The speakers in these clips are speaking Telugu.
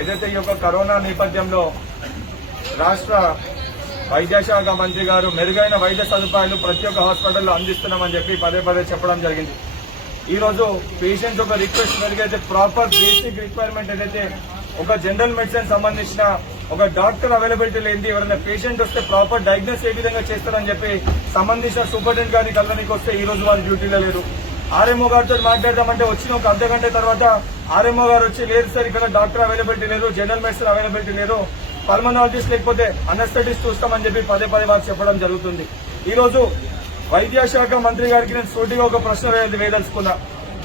ఏదైతే ఈ యొక్క కరోనా నేపథ్యంలో రాష్ట్ర వైద్యశాఖ మంత్రి గారు మెరుగైన వైద్య సదుపాయాలు ప్రతి ఒక్క హాస్పిటల్లో అందిస్తున్నామని చెప్పి పదే పదే చెప్పడం జరిగింది. ఈ రోజు పేషెంట్ ఒక రిక్వెస్ట్ మేరకు ప్రాపర్ బేసిక్ రిక్వైర్మెంట్ ఏదైతే ఒక జనరల్ మెడిసిన్ సంబంధించిన ఒక డాక్టర్ అవైలబిలిటీ లేని ఎవరైనా పేషెంట్ వస్తే ప్రాపర్ డయాగ్నోస్ ఏ విధంగా చేస్తారని చెప్పి సంబంధించిన సూపరింటెండెంట్ గారిని కలవడానికి వస్తే ఈ రోజు వాళ్ళు డ్యూటీలో లేరు. ఆర్ఎంఓ గారితో మాట్లాడదామంటే వచ్చిన ఒక అర్ధ గంట తర్వాత ఆర్ఎంఓ గారు వచ్చి లేదు సార్ ఇక్కడ డాక్టర్ అవైలబిలిటీ లేరు, జనరల్ మెడిసిన్ అవైలబిలిటీ లేరు, పల్మనాలజిస్ట్ లేకపోతే అనస్థెటిస్ట్ చూస్తామని చెప్పి పదే పదే వారు చెప్పడం జరుగుతుంది. ఈ రోజు వైద్య శాఖ మంత్రి గారికి నేను సూటిగా ఒక ప్రశ్న వేయదలుచుకున్నా.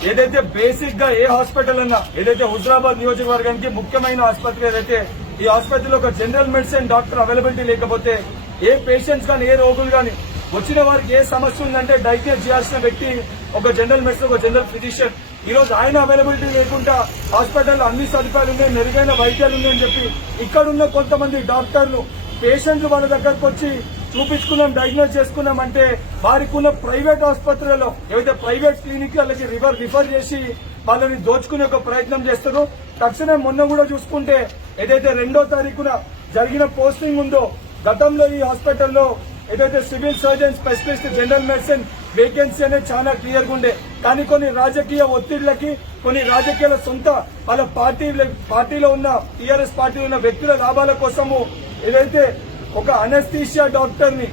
ఏదైతే బేసిక్ గా ఏ హాస్పిటల్ అన్నా ఏదైతే హుజరాబాద్ నియోజకవర్గానికి ముఖ్యమైన ఆసుపత్రి ఏదైతే ఈ ఆసుపత్రిలో ఒక జనరల్ మెడిసిన్ డాక్టర్ అవైలబిలిటీ లేకపోతే ఏ పేషెంట్స్ కానీ ఏ రోగులు కానీ వచ్చిన వారికి ఏ సమస్య ఉందంటే డయాగ్నోస్ చేయాల్సిన వ్యక్తి ఒక జనరల్ మెడిసిన్ ఒక జనరల్ ఫిజిషియన్. ఈ రోజు ఆయన అవైలబిలిటీ లేకుండా హాస్పిటల్లో అన్ని సదుపాయాలు ఉన్నాయి, మెరుగైన వైద్యాలు ఉన్నాయని చెప్పి ఇక్కడున్న కొంతమంది డాక్టర్లు పేషెంట్లు వాళ్ళ దగ్గరకు వచ్చి చూపించుకున్నాం డయాగ్నోస్ చేసుకున్నామంటే వారికి ఉన్న ప్రైవేట్ ఆసుపత్రులలో ఏవైతే ప్రైవేట్ క్లినిక్ వాళ్ళకి రిఫర్ చేసి వాళ్ళని దోచుకునే ఒక ప్రయత్నం చేస్తారు. తక్షణం మొన్న కూడా చూసుకుంటే ఏదైతే 2వ తారీఖున జరిగిన పోస్టింగ్ ఉందో గతంలో ఈ హాస్పిటల్లో ఏదైతే civil surgeon specialist general medicine vacancy అనేది చాలా క్లియర్ గా ఉండే. కానీ కొన్ని రాజకీయ ఒత్తిళ్లకి కొన్ని రాజకీయాల సొంత వాళ్ళ పార్టీలో ఉన్న టీఆర్ఎస్ పార్టీలో ఉన్న వ్యక్తుల లాభాల కోసము ఏదైతే ఒక అనస్థీషియా డాక్టర్ ని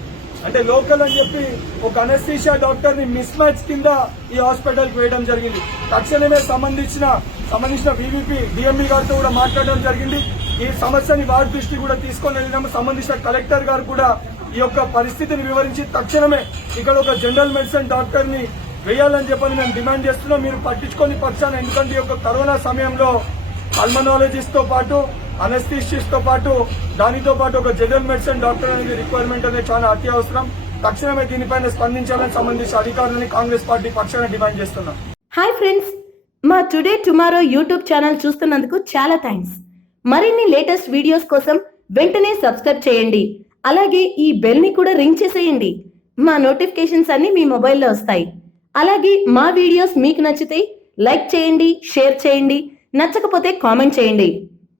అంటే లోకల్ అని చెప్పి ఒక అనస్థీషియా డాక్టర్ ని మిస్ మ్యాచ్ కింద ఈ హాస్పిటల్ కి వేయడం జరిగింది. తక్షణమే సంబంధించిన వీవీపీ డిఎంఈ గారితో కూడా మాట్లాడడం జరిగింది. ఈ సమస్యని వారి దృష్టి కూడా తీసుకొని వెళ్ళినాము. సంబంధించిన కలెక్టర్ గారు కూడా ఈ యొక్క పరిస్థితిని వివరించి తక్షణమే ఇక్కడ ఒక జనరల్ మెడిసిన్ డాక్టర్ ని వేయాలని చెప్పని మేము డిమాండ్ చేస్తున్నాం. మీరు పట్టించుకొని పక్షాన ఎందుకంటే ఈ యొక్క కరోనా సమయంలో పల్మనాలజిస్ట్ తో పాటు అనస్థీషిస్ట్ తో పాటు దానితో పాటు ఒక జనరల్ మెడిసిన్ డాక్టర్ అనేది రిక్వైర్మెంట్ అనేది చాలా అత్యవసరం. తక్షణమే దీనిపైన స్పందించాలని సంబంధించిన అధికారులని కాంగ్రెస్ పార్టీ పక్షాన డిమాండ్ చేస్తున్నాం. హాయ్ ఫ్రెండ్స్, మా టుడే టుమారో యూట్యూబ్ ఛానల్ చూస్తున్నందుకు చాలా థ్యాంక్స్. మరిన్ని లేటెస్ట్ వీడియోస్ కోసం వెంటనే సబ్స్క్రైబ్ చేయండి. అలాగే ఈ బెల్ ని కూడా రింగ్ చేసేయండి. మా నోటిఫికేషన్స్ అన్ని మీ మొబైల్లో వస్తాయి. అలాగే మా వీడియోస్ మీకు నచ్చితే లైక్ చేయండి, షేర్ చేయండి, నచ్చకపోతే కామెంట్ చేయండి.